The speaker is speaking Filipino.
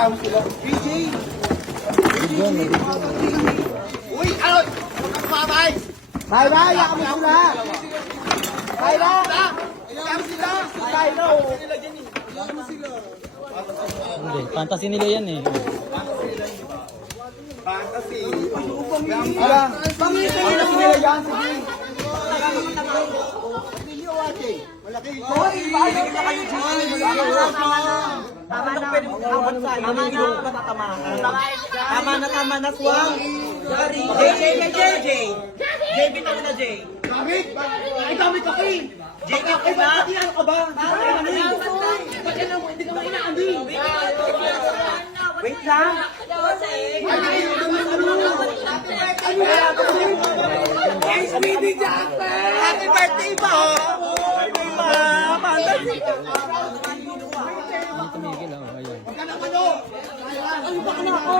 DJ! Uy! Ano? Bye-bye! Bye-bye! Yaka mo sila! Bye-bye! Yaka mo sila! Bye-bye! Hindi, fantasy nila yan eh. Fantasy! Ala! Fantasy nila yan! Sige! Malaki! Hoy! Bayo na kayo dyan! Tama na! Tama na, Swang! J, bitaw na, J! Damit! Ay, damit ako eh! J, ako ba? Ano ka ba? Ba't yan mo? Hindi ka mo inaandi! Wait lang! Ay, Speedy Jackson! Happy birthday pa, oh! Birthday pa! Fantasy! Hindi tumigil oh, ayun. Ano ba ka na ako?